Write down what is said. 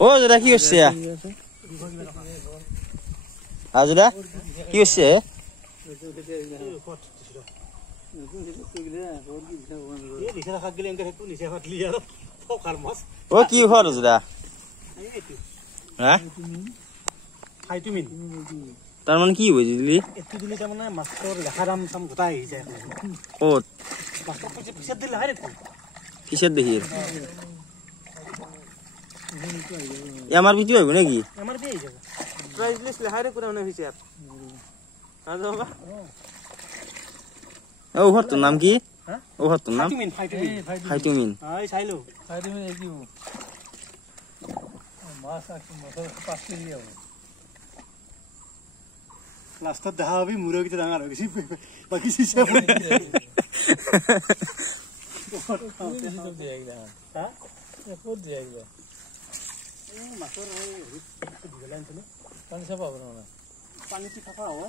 ও দাদা কি হচ্ছে দাদা কি হচ্ছে ও কি খবর দাদা হ্যাঁ তার মানে কি হয়েছে দিলি কিসের দেখি আমার বিক্রি হইব নাকি ও তোর নাম কি ও তোর নাম ফাইটুমিন লাষ্টত দেখা হবি মূৰৰ কেইটা ডাঙৰ হৈ গৈছে বাকী পানী চাফা হ'ব